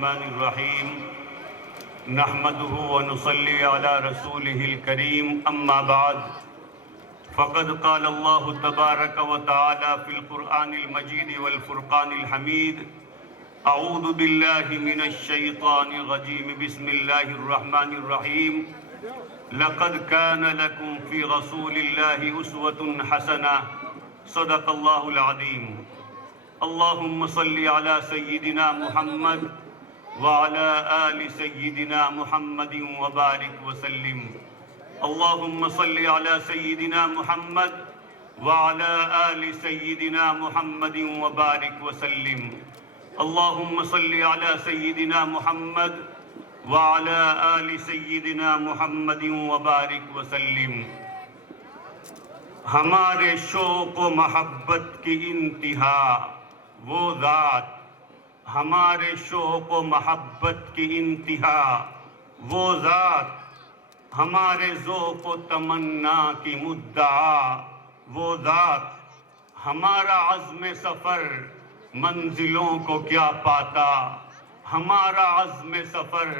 الرحمن الرحیم نحمده ونصلی علی رسوله الکریم اما بعد فقد قال اللہ تبارک وتعالی فی القرآن المجید والفرقان الحمید اعوذ باللہ من الشیطان الرجیم بسم اللہ الرحمن الرحیم لقد كان لكم في رسول الله أسوة حسنة صدق اللہ العظیم اللہم صلی علی سیدنا محمد وعلى آل سيدنا محمد وبارك وسلم اللهم صل على سيدنا محمد وعلى آل سيدنا محمد وبارك وسلم اللهم صل على سيدنا محمد وعلى آل سيدنا محمد وبارك وسلم ہمارے شوق و محبت کی انتہا وہ ذات، ہمارے شوق و محبت کی انتہا وہ ذات، ہمارے ذوق و تمنا کی مدعا وہ ذات، ہمارا عزم سفر منزلوں کو کیا پاتا، ہمارا عزم سفر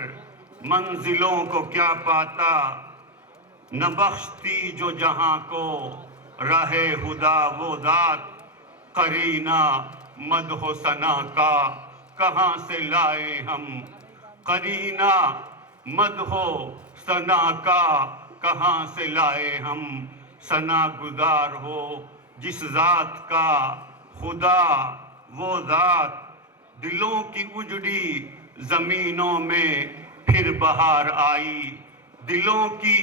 منزلوں کو کیا پاتا، نہ بخشتی جو جہاں کو راہ خدا وہ ذات، قرینہ مدح و ثنا کا کہاں سے لائے ہم، قرینہ مدح و ثنا کا کہاں سے لائے ہم، ثنا گزار ہو جس ذات کا خدا وہ ذات، دلوں کی اجڑی زمینوں میں پھر بہار آئی، دلوں کی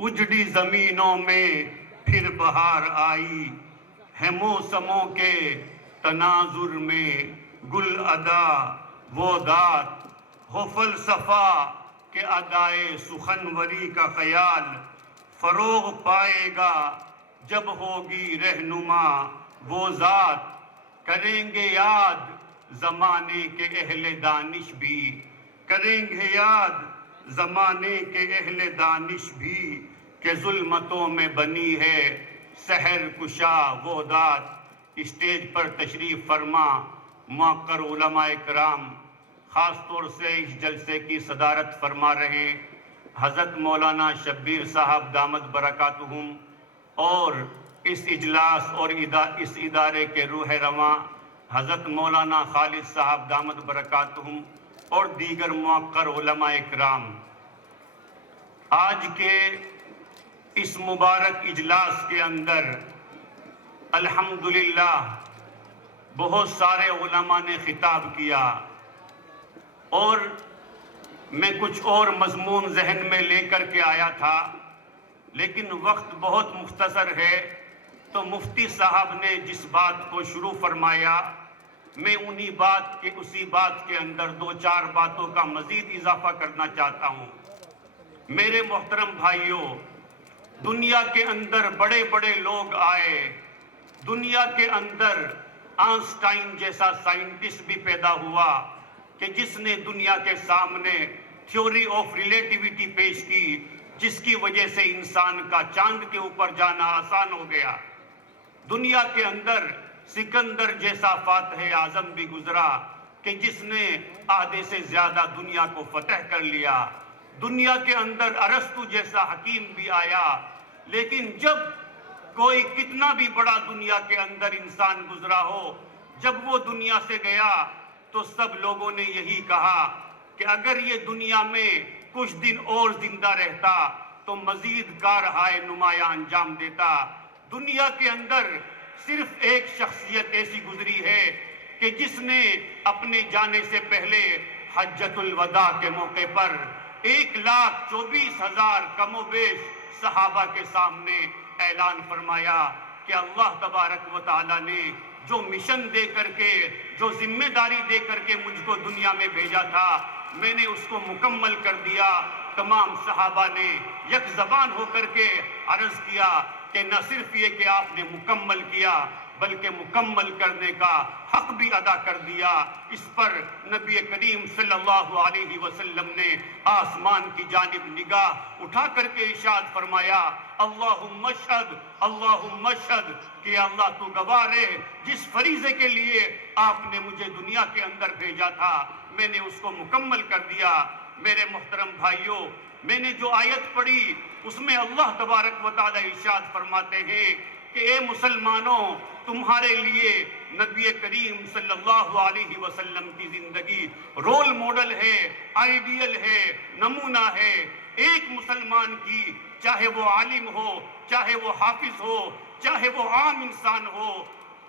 اجڑی زمینوں میں پھر بہار آئی، ہے موسموں کے تناظر میں گل ادا وہ ذات، ہو فلسفہ کے ادائے سخنوری کا خیال، فروغ پائے گا جب ہوگی رہنما وہ ذات، کریں گے یاد زمانے کے اہل دانش بھی، کریں گے یاد زمانے کے اہل دانش بھی، کہ ظلمتوں میں بنی ہے سحر کشا وہ ذات۔ اسٹیج پر تشریف فرما موقر علماء کرام، خاص طور سے اس جلسے کی صدارت فرما رہے حضرت مولانا شبیر صاحب دامت برکاتہم، اور اس اجلاس اور اس ادارے کے روح رواں حضرت مولانا خالد صاحب دامت برکاتہم، اور دیگر موقر علماء کرام، آج کے اس مبارک اجلاس کے اندر الحمدللہ بہت سارے علماء نے خطاب کیا، اور میں کچھ اور مضمون ذہن میں لے کر کے آیا تھا، لیکن وقت بہت مختصر ہے، تو مفتی صاحب نے جس بات کو شروع فرمایا، میں اسی بات کے اندر دو چار باتوں کا مزید اضافہ کرنا چاہتا ہوں۔ میرے محترم بھائیوں، دنیا کے اندر بڑے بڑے لوگ آئے، دنیا کے اندر آئنسٹائن جیسا سائنٹسٹ بھی پیدا ہوا کہ جس نے دنیا کے سامنے تھیوری آف ریلیٹیوٹی پیش کی، جس کی وجہ سے انسان کا چاند کے اوپر جانا آسان ہو گیا۔ دنیا کے اندر سکندر جیسا فاتح اعظم بھی گزرا کہ جس نے آدھے سے زیادہ دنیا کو فتح کر لیا۔ دنیا کے اندر ارسطو جیسا حکیم بھی آیا، لیکن جب کوئی کتنا بھی بڑا دنیا کے اندر انسان گزرا ہو، جب وہ دنیا سے گیا تو سب لوگوں نے یہی کہا کہ اگر یہ دنیا میں کچھ دن اور زندہ رہتا تو مزید کارہائے نمایاں انجام دیتا۔ دنیا کے اندر صرف ایک شخصیت ایسی گزری ہے کہ جس نے اپنے جانے سے پہلے حجۃ الوداع کے موقع پر 1,24,000 کم و بیش صحابہ کے سامنے اعلان فرمایا کہ اللہ تبارک و تعالیٰ نے جو مشن دے کر کے، جو ذمہ داری دے کر کے مجھ کو دنیا میں بھیجا تھا، میں نے اس کو مکمل کر دیا۔ تمام صحابہ نے یک زبان ہو کر کے عرض کیا کہ نہ صرف یہ کہ آپ نے مکمل کیا، بلکہ مکمل کرنے کا حق بھی ادا کر دیا۔ اس پر نبی کریم صلی اللہ علیہ وسلم نے آسمان کی جانب نگاہ اٹھا کر کے ارشاد فرمایا، اللہم اشہد اللہم اشہد، کہ اللہ تو گواہ ہے جس فریضے کے لیے آپ نے مجھے دنیا کے اندر بھیجا تھا میں نے اس کو مکمل کر دیا۔ میرے محترم بھائیوں، میں نے جو آیت پڑھی اس میں اللہ تبارک و تعالی ارشاد فرماتے ہیں کہ اے مسلمانوں، تمہارے لیے نبی کریم صلی اللہ علیہ وسلم کی زندگی رول ماڈل ہے، آئیڈیل ہے، نمونہ ہے۔ ایک مسلمان کی، چاہے وہ عالم ہو، چاہے وہ حافظ ہو، چاہے وہ عام انسان ہو،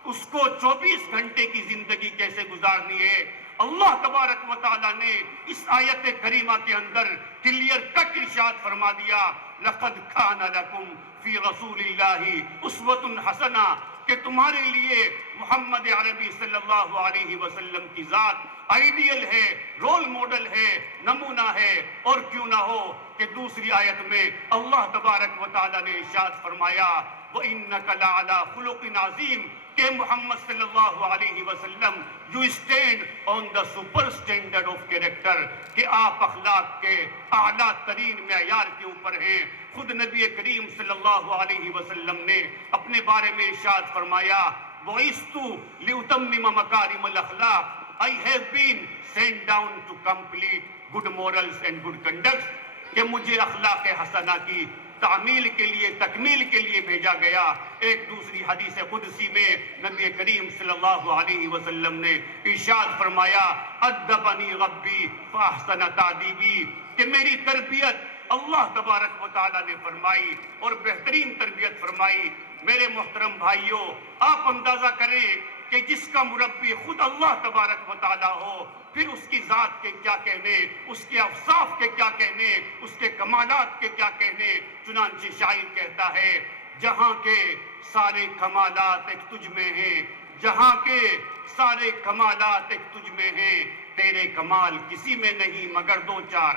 اس کو 24 گھنٹے کی زندگی کیسے گزارنی ہے، اللہ تبارک و تعالیٰ نے اس آیت کریمہ کے اندر کلیئر کٹ ارشاد فرما دیا، لَقَدْ كَانَ لَكُمْ فِي رَسُولِ اللَّهِ أُسْوَةٌ حَسَنَةٌ، کہ تمہارے لیے محمد عربی صلی اللہ علیہ وسلم کی ذات آئیڈیل ہے، رول ماڈل ہے، نمونہ ہے۔ اور کیوں نہ ہو کہ دوسری آیت میں اللہ تبارک و تعالیٰ نے ارشاد فرمایا وَإِنَّكَ لَعَلَىٰ خُلُقٍ عَظِيمٍ، کہ محمد صلی اللہ علیہ وسلم you stand on the super standard of character, کہ آپ اخلاق کے اعلیٰ ترین معیار کے اوپر ہیں۔ خود نبی کریم صلی اللہ علیہ وسلم نے اپنے بارے میں ارشاد فرمایا بُعِثْتُ لِأُتَمِّمَ مَكَارِمَ الْأَخْلَاقِ، I have been sent down to complete good morals and good conduct، کہ مجھے اخلاق حسنہ کی تعمیل کے لیے، تکمیل کے لیے بھیجا گیا۔ ایک دوسری حدیث قدسی میں نبی کریم صلی اللہ علیہ وسلم نے ارشاد فرمایا ادبنی ربی فاحسن تعدیبی، کہ میری تربیت اللہ تبارک و تعالیٰ نے فرمائی اور بہترین تربیت فرمائی۔ میرے محترم بھائیوں، آپ اندازہ کریں کہ جس کا مربی خود اللہ تبارک و تعالیٰ ہو، پھر اس کی ذات کے کیا کہنے، اس کے اوصاف کے کیا کہنے، اس کے کمالات کے کیا کہنے۔ چنانچہ شاعر کہتا ہے جہاں کے سارے کمالات ایک تجھ میں ہیں، جہاں کے سارے کمالات ایک تجھ میں ہیں، تیرے کمال کسی میں نہیں مگر دو چار۔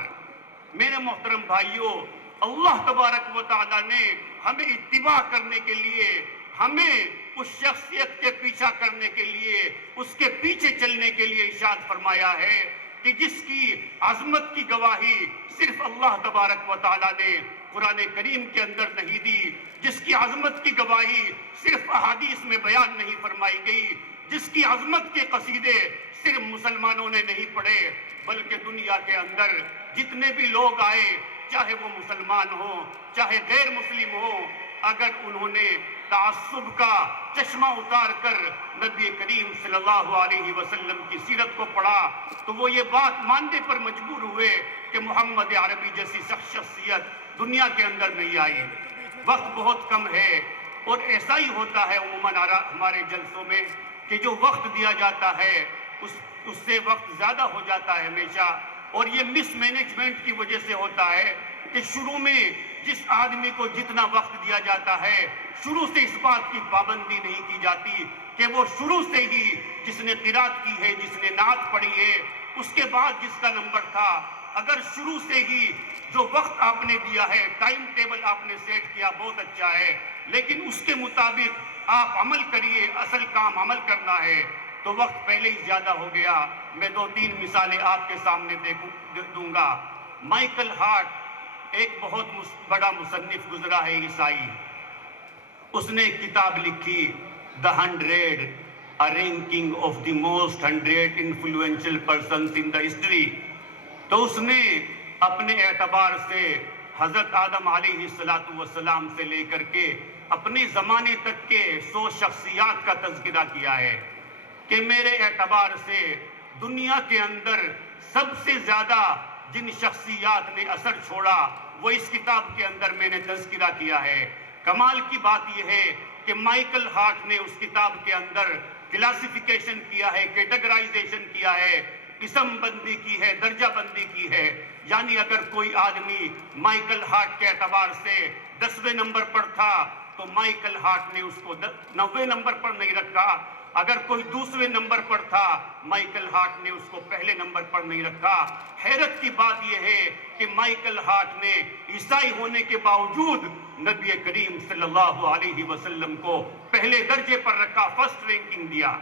میرے محترم بھائیوں، اللہ تبارک و تعالیٰ نے ہمیں اتباع کرنے کے لیے، ہمیں اس شخصیت کے پیچھا کرنے کے لیے، اس کے پیچھے چلنے کے لیے ارشاد فرمایا ہے کہ جس کی عظمت کی گواہی صرف اللہ تبارک و تعالیٰ نے قرآن کریم کے اندر نہیں دی، جس کی عظمت کی گواہی صرف احادیث میں بیان نہیں فرمائی گئی، جس کی عظمت کے قصیدے صرف مسلمانوں نے نہیں پڑھے، بلکہ دنیا کے اندر جتنے بھی لوگ آئے، چاہے وہ مسلمان ہوں چاہے غیر مسلم ہوں، اگر انہوں نے تعصب کا چشمہ اتار کر نبی کریم صلی اللہ علیہ وسلم کی سیرت کو پڑھا تو وہ یہ بات ماننے پر مجبور ہوئے کہ محمد عربی جیسی شخصیت دنیا کے اندر نہیں آئی۔ وقت بہت کم ہے اور ایسا ہی ہوتا ہے عموماً ہمارے جلسوں میں کہ جو وقت دیا جاتا ہے اس سے وقت زیادہ ہو جاتا ہے ہمیشہ، اور یہ مس مینجمنٹ کی وجہ سے ہوتا ہے کہ شروع میں جس آدمی کو جتنا وقت دیا جاتا ہے شروع سے اس بات کی پابندی نہیں کی جاتی کہ وہ شروع سے ہی جس نے قرات کی ہے، جس نے نعت پڑھی ہے، اس کے بعد جس کا نمبر تھا، اگر شروع سے ہی جو وقت آپ نے دیا ہے، ٹائم ٹیبل آپ نے سیٹ کیا، بہت اچھا ہے، لیکن اس کے مطابق آپ عمل کریے، اصل کام عمل کرنا ہے، تو وقت پہلے ہی زیادہ ہو گیا۔ میں 2-3 مثالیں آپ کے سامنے دوں گا۔ مائیکل ہارٹ ایک بہت بڑا مصنف گزرا ہے عیسائی، اس نے ایک کتاب لکھی The 100 A Ranking of the Most 100 Influential Persons in the History۔ تو اس نے اپنے اعتبار سے حضرت آدم علیہ السلام سے لے کر کے اپنے زمانے تک کے 100 شخصیات کا تذکرہ کیا ہے کہ میرے اعتبار سے دنیا کے اندر سب سے زیادہ جن شخصیات نے اثر چھوڑا وہ اس کتاب کے اندر میں نے تذکرہ کیا ہے۔ کمال کی بات یہ ہے کہ مائیکل ہارٹ نے اس کتاب کے اندر کلاسیفیکیشن کیا ہے، کیٹیگرائزیشن کیا ہے، قسم بندی کی ہے، درجہ بندی کی ہے، یعنی اگر کوئی آدمی مائیکل ہارٹ کے اعتبار سے 10ویں نمبر پر تھا تو مائیکل ہارٹ نے اس کو 9ویں نمبر پر نہیں رکھا، اگر کوئی 2ویں نمبر پر تھا مائیکل ہارٹ نے اس کو پہلے نمبر پر نہیں رکھا۔ حیرت کی بات یہ ہے کہ مائیکل ہارٹ نے عیسائی ہونے کے باوجود نبی کریم صلی اللہ علیہ وسلم کو پہلے درجے پر رکھا، فرسٹ رینکنگ دیا،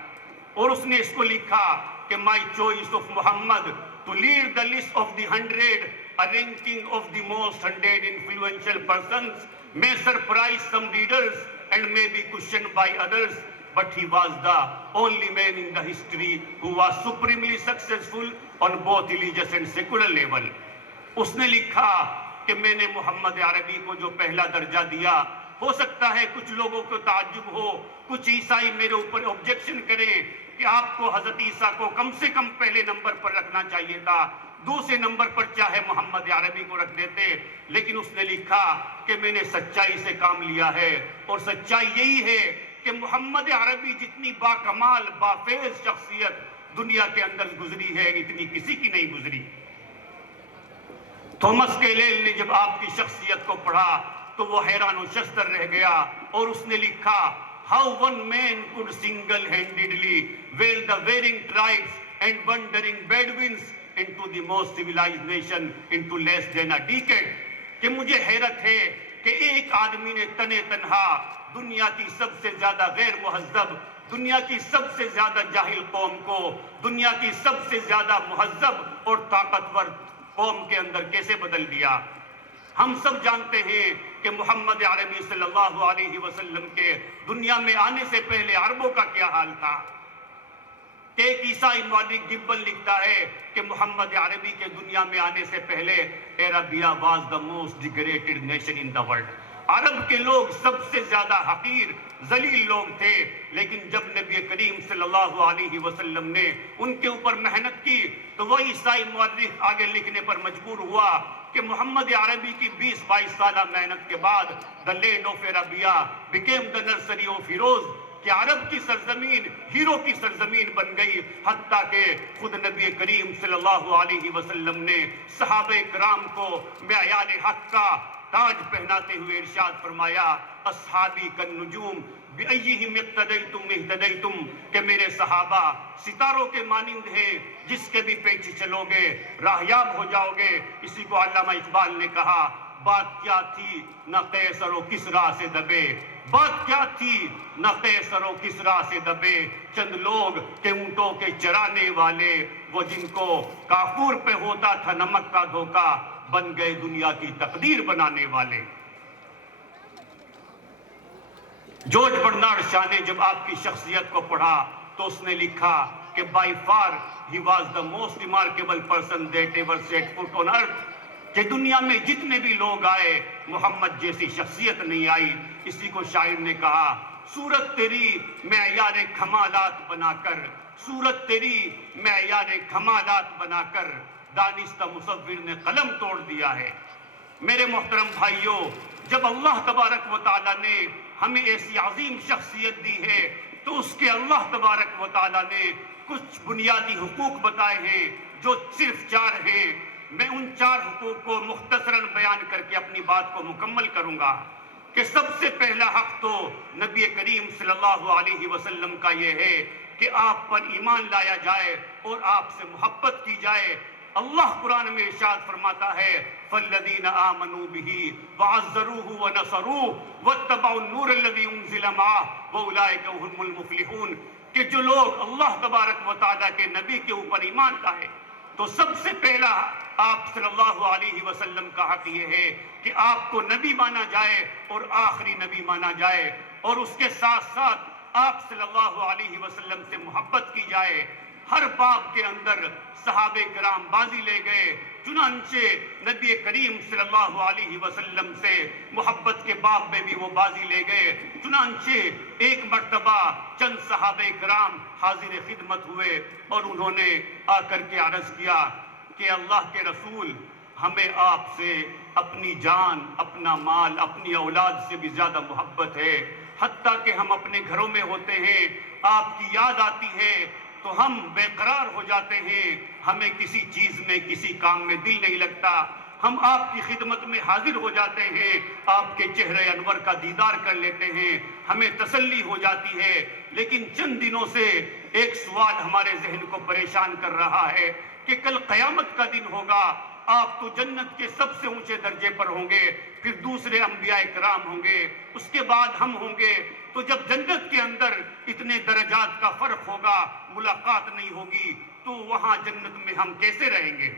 اور اس نے اس کو لکھا کہ my choice of Muhammad to lead the list of the 100, a ranking of the most 100 influential persons, may surprise some readers and may be questioned by others, but he was the only man in the history who was supremely successful on both religious and secular level. اس نے لکھا کہ میں نے محمد عربی کو جو پہلا درجہ دیا، ہو سکتا ہے کچھ لوگوں کو تعجب ہو، کچھ عیسائی میرے اوپر آبجیکشن کریں کہ آپ کو حضرت عیسیٰ کو کم سے کم پہلے نمبر پر رکھنا چاہیے تھا، دوسرے نمبر پر چاہے محمد عربی کو رکھ دیتے، لیکن اس نے لکھا کہ میں نے سچائی سے کام لیا ہے، اور سچائی یہی ہے کہ محمد عربی جتنی باکمال بافیض شخصیت دنیا کے اندر گزری ہے، اتنی کسی کی نہیں گزری۔ تھامس کیلیل نے جب آپ کی شخصیت کو پڑھا تو وہ حیران و شستر رہ گیا، اور اس نے لکھا how one man could single-handedly wear the wearing tribes and wandering Bedouins into the most civilized nation into less than a decade، کہ مجھے حیرت ہے کہ ایک آدمی نے تنے تنہا دنیا کی سب سے زیادہ غیر مہذب، دنیا کی سب سے زیادہ جاہل قوم کو دنیا کی سب سے زیادہ مہذب اور طاقتور قوم کے اندر کیسے بدل دیا۔ ہم سب جانتے ہیں کہ محمد عربی صلی اللہ علیہ وسلم کے دنیا میں آنے سے پہلے عربوں کا کیا حال تھا۔ کہ ایک عیسائی مورخ گبن لکھتا ہے کہ محمد عربی کے دنیا میں آنے سے پہلے Arabia was the most degraded nation in the world۔ عرب کے لوگ سب سے زیادہ حقیر ذلیل لوگ تھے، لیکن جب نبی کریم صلی اللہ علیہ وسلم نے ان کے اوپر محنت کی تو وہ عیسائی مورخ آگے لکھنے پر مجبور ہوا کہ محمد عربی کی 20-22 سالہ محنت کے بعد the land of Arabia became the nursery of heroes، کہ عرب کی سرزمین ہیرو کی سرزمین بن گئی، حتیٰ کہ خود نبی کریم صلی اللہ علیہ وسلم نے صحابہ کرام کو معیار حق کا تاج پہناتے ہوئے ارشاد فرمایا اصحابی کالنجوم بأیہم اقتدیتم اہتدیتم، کہ میرے صحابہ ستاروں کے مانند ہیں، جس کے بھی پیچھے چلو گے راہیاب ہو جاؤ گے۔ اسی کو علامہ اقبال نے کہا بات کیا تھی نہ قیصر و کسریٰ سے دبے، بات کیا تھی نہ قیصر و کسریٰ سے دبے، چند لوگ کہ اونٹوں کے چرانے والے، وہ جن کو کافور پہ ہوتا تھا نمک کا دھوکا، بن گئے دنیا کی تقدیر بنانے والے۔ جارج برنارڈ شاہ نے جب آپ کی شخصیت کو پڑھا تو اس نے لکھا کہ by far he was the most remarkable person that ever set foot on earth، کہ دنیا میں جتنے بھی لوگ آئے محمد جیسی شخصیت نہیں آئی۔ اسی کو شاعر نے کہا صورت تیری معیار کمالات بنا کر، صورت تیری معیار کمالات بنا کر، دانستہ مصور نے قلم توڑ دیا ہے۔ میرے محترم بھائیوں، جب اللہ تبارک و تعالیٰ نے ہمیں ایسی عظیم شخصیت دی ہے تو اس کے اللہ تبارک و تعالیٰ نے کچھ بنیادی حقوق بتائے ہیں جو صرف 4 ہیں۔ میں ان 4 حقوق کو مختصراً بیان کر کے اپنی بات کو مکمل کروں گا کہ سب سے پہلا حق تو نبی کریم صلی اللہ علیہ وسلم کا یہ ہے کہ آپ پر ایمان لایا جائے اور آپ سے محبت کی جائے۔ اللہ قرآن میں ارشاد فرماتا ہے فَالَّذِينَ آمَنُوا بِهِ وَعَزَّرُوهُ وَنَصَرُوهُ وَاتَّبَعُوا النُّورَ الَّذِي أُنزِلَ مَعَهُ وَأُولَٰئِكَ هُمُ الْمُفْلِحُونَ، کہ جو لوگ اللہ تبارک و تعالیٰ کے نبی کے اوپر ایمان لائے تو سب سے پہلا آپ صلی اللہ علیہ وسلم کا حق یہ ہے کہ آپ کو نبی مانا جائے اور آخری نبی مانا جائے، اور اس کے ساتھ ساتھ آپ صلی اللہ علیہ وسلم سے محبت کی جائے۔ ہر باب کے اندر صحابہ کرام بازی لے گئے، چنانچہ نبی کریم صلی اللہ علیہ وسلم سے محبت کے باب میں بھی وہ بازی لے گئے۔ چنانچہ ایک مرتبہ چند صحابہ کرام حاضر خدمت ہوئے اور انہوں نے آ کر کے عرض کیا کہ اللہ کے رسول، ہمیں آپ سے اپنی جان، اپنا مال، اپنی اولاد سے بھی زیادہ محبت ہے، حتیٰ کہ ہم اپنے گھروں میں ہوتے ہیں، آپ کی یاد آتی ہے تو ہم بے قرار ہو جاتے ہیں، ہمیں کسی چیز میں کسی کام میں دل نہیں لگتا، ہم آپ کی خدمت میں حاضر ہو جاتے ہیں، آپ کے چہرے انور کا دیدار کر لیتے ہیں، ہمیں تسلی ہو جاتی ہے، لیکن چند دنوں سے ایک سوال ہمارے ذہن کو پریشان کر رہا ہے کہ کل قیامت کا دن ہوگا، آپ تو جنت کے سب سے اونچے درجے پر ہوں گے، پھر دوسرے انبیاء کرام ہوں گے، اس کے بعد ہم ہوں گے، تو جب جنت کے اندر اتنے درجات کا فرق ہوگا، ملاقات نہیں ہوگی، تو وہاں جنت میں ہم کیسے رہیں گے؟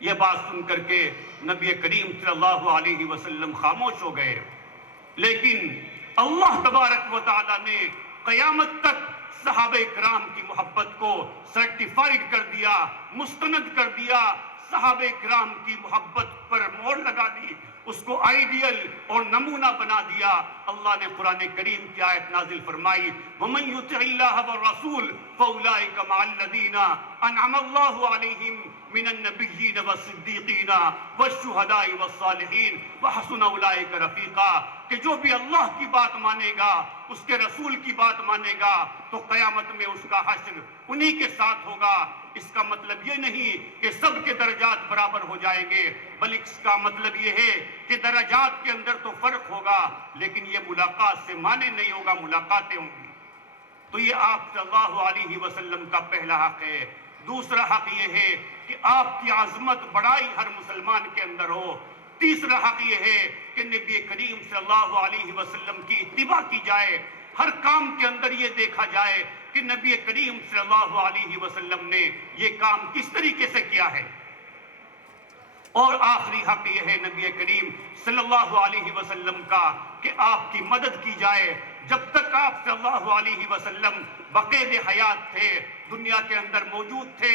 یہ بات سن کر کے نبی کریم صلی اللہ علیہ وسلم خاموش ہو گئے، لیکن اللہ تبارک و تعالیٰ نے قیامت تک صحابہ کرام کی محبت کو سرٹیفائیڈ کر دیا، مستند کر دیا، صحابہ کرام کی محبت پر مہر لگا دی، اس کو آئیڈیل اور نمونہ بنا دیا۔ اللہ نے قرآن کریم کی آیت نازل فرمائی، وَمَن يُطِعِ اللَّهَ وَالرَّسُولَ فَأُولَٰئِكَ مَعَ الَّذِينَ أَنْعَمَ اللَّهُ عَلَيْهِم مِّنَ النَّبِيِّينَ وَالصِّدِّيقِينَ وَالشُّهَدَاءِ وَالصَّالِحِينَ وَحَسُنَ أُولَٰئِكَ رَفِيقًا، کہ جو بھی اللہ کی بات مانے گا، اس کے رسول کی بات مانے گا، تو قیامت میں اس کا حشر انہی کے ساتھ ہوگا۔ اس کا مطلب یہ نہیں کہ سب کے درجات برابر ہو جائیں گے، بلکہ اس کا مطلب یہ ہے کہ درجات کے اندر تو فرق ہوگا، لیکن یہ ملاقات سے مانے نہیں ہوگا، ملاقاتیں ہوں گی۔ تو یہ آپ صلی اللہ علیہ وسلم کا پہلا حق ہے۔ دوسرا حق یہ ہے کہ آپ کی عظمت بڑائی ہر مسلمان کے اندر ہو۔ تیسرا حق یہ ہے کہ نبی کریم صلی اللہ علیہ وسلم کی اتباع کی جائے، ہر کام کے اندر یہ دیکھا جائے کہ نبی کریم صلی اللہ علیہ وسلم نے یہ کام کس طریقے سے کیا ہے۔ اور آخری حق یہ ہے نبی کریم صلی اللہ علیہ وسلم کا کہ آپ کی مدد کی جائے۔ جب تک آپ صلی اللہ علیہ وسلم بقید حیات تھے، دنیا کے اندر موجود تھے،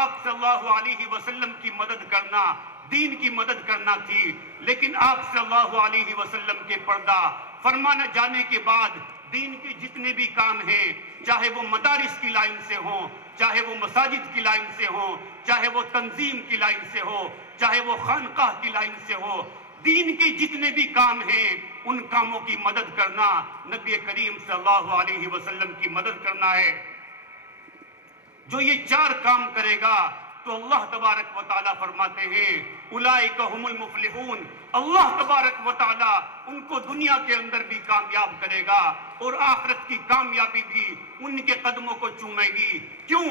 آپ صلی اللہ علیہ وسلم کی مدد کرنا دین کی مدد کرنا تھی، لیکن آپ صلی اللہ علیہ وسلم کے پردہ فرمانے جانے کے بعد دین کے جتنے بھی کام ہیں، چاہے وہ مدارس کی لائن سے ہوں، چاہے وہ مساجد کی لائن سے ہوں، چاہے وہ تنظیم کی لائن سے ہو، چاہے وہ خانقاہ کی لائن سے ہو، دین کے جتنے بھی کام ہیں ان کاموں کی مدد کرنا نبی کریم صلی اللہ علیہ وسلم کی مدد کرنا ہے۔ جو یہ چار کام کرے گا تو اللہ تبارک و تعالیٰ فرماتے ہیں اولئک هم المفلحون، اللہ تبارک و تعالیٰ ان کو دنیا کے اندر بھی کامیاب کرے گا اور آخرت کی کامیابی بھی ان کے قدموں کو چومے گی۔ کیوں؟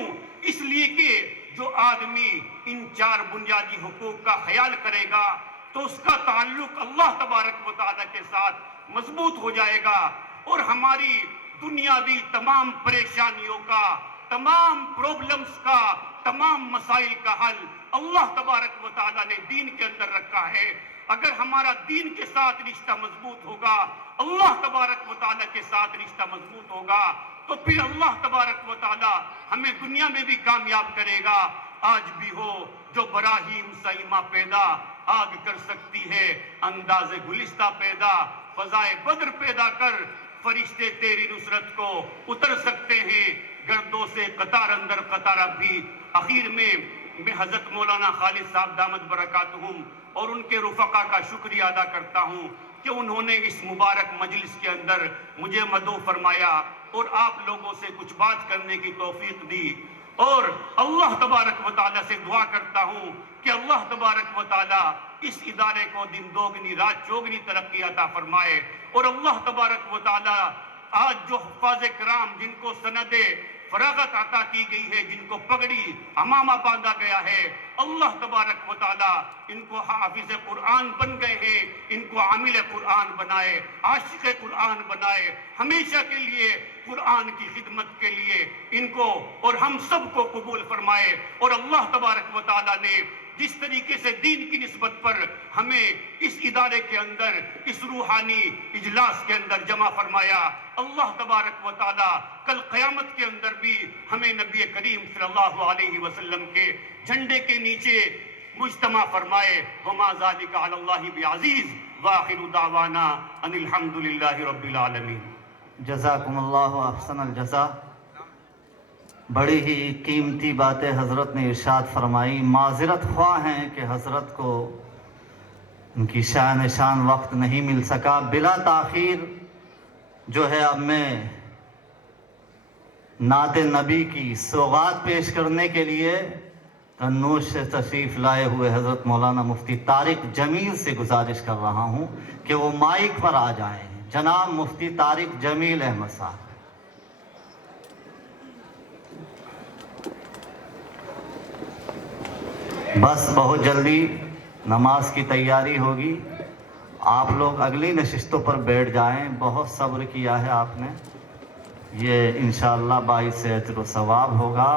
اس لیے کہ جو آدمی ان چار بنیادی حقوق کا خیال کرے گا تو اس کا تعلق اللہ تبارک و تعالیٰ کے ساتھ مضبوط ہو جائے گا، اور ہماری دنیاوی تمام پریشانیوں کا، تمام پرابلمز کا، تمام مسائل کا حل اللہ تبارک و تعالیٰ نے دین کے اندر رکھا ہے۔ اگر ہمارا دین کے ساتھ رشتہ مضبوط ہوگا، اللہ تبارک و تعالیٰ کے ساتھ رشتہ مضبوط ہوگا، تو پھر اللہ تبارک و تعالیٰ ہمیں دنیا میں بھی کامیاب کرے گا۔ آج بھی ہو جو براہیم سیما پیدا، آگ کر سکتی ہے انداز گلستہ پیدا، فضائے بدر پیدا کر فرشتے تیری نصرت کو اتر سکتے ہیں، گردوں سے قطار اندر قطار اب بھی۔ اخیر میں حضرت مولانا خالد صاحب دامت برکاتہم اور ان کے رفقا کا شکریہ ادا کرتا ہوں کہ انہوں نے اس مبارک مجلس کے اندر مجھے مدعو فرمایا اور آپ لوگوں سے کچھ بات کرنے کی توفیق دی، اور اللہ تبارک و تعالیٰ سے دعا کرتا ہوں کہ اللہ تبارک و تعالیٰ اس ادارے کو دن دوگنی رات چوگنی ترقی عطا فرمائے، اور اللہ تبارک و تعالیٰ آج جو حفاظ کرام جن کو سند فراغت عطا کی گئی ہے، جن کو پگڑی امامہ باندھا گیا ہے، اللہ تبارک و تعالیٰ ان کو حافظ قرآن بن گئے ہیں، ان کو عامل قرآن بنائے، عاشق قرآن بنائے، ہمیشہ کے لیے قرآن کی خدمت کے لیے ان کو اور ہم سب کو قبول فرمائے۔ اور اللہ تبارک و تعالیٰ نے جس طریقے سے دین کی نسبت پر ہمیں اس ادارے کے اندر اس روحانی اجلاس کے اندر جمع فرمایا، اللہ تبارک و تعالیٰ کل قیامت کے اندر بھی ہمیں نبی کریم صلی اللہ علیہ وسلم کے جھنڈے کے نیچے مجتمع فرمائے۔ وما ذالک علی اللہ بعزیز، وآخر دعوانا ان الحمد للہ رب العالمین۔ جزاکم اللہ احسن الجزا۔ بڑی ہی قیمتی باتیں حضرت نے ارشاد فرمائی۔ معذرت خواہ ہیں کہ حضرت کو ان کی شان وقت نہیں مل سکا۔ بلا تاخیر جو ہے اب میں نعت نبی کی سوغات پیش کرنے کے لیے قنوج سے تشریف لائے ہوئے حضرت مولانا مفتی طارق جمیل سے گزارش کر رہا ہوں کہ وہ مائک پر آ جائیں۔ جناب مفتی طارق جمیل احمد صاحب۔ بس بہت جلدی نماز کی تیاری ہوگی، آپ لوگ اگلی نشستوں پر بیٹھ جائیں۔ بہت صبر کیا ہے آپ نے، یہ انشاءاللہ باعث اجر و ثواب ہوگا۔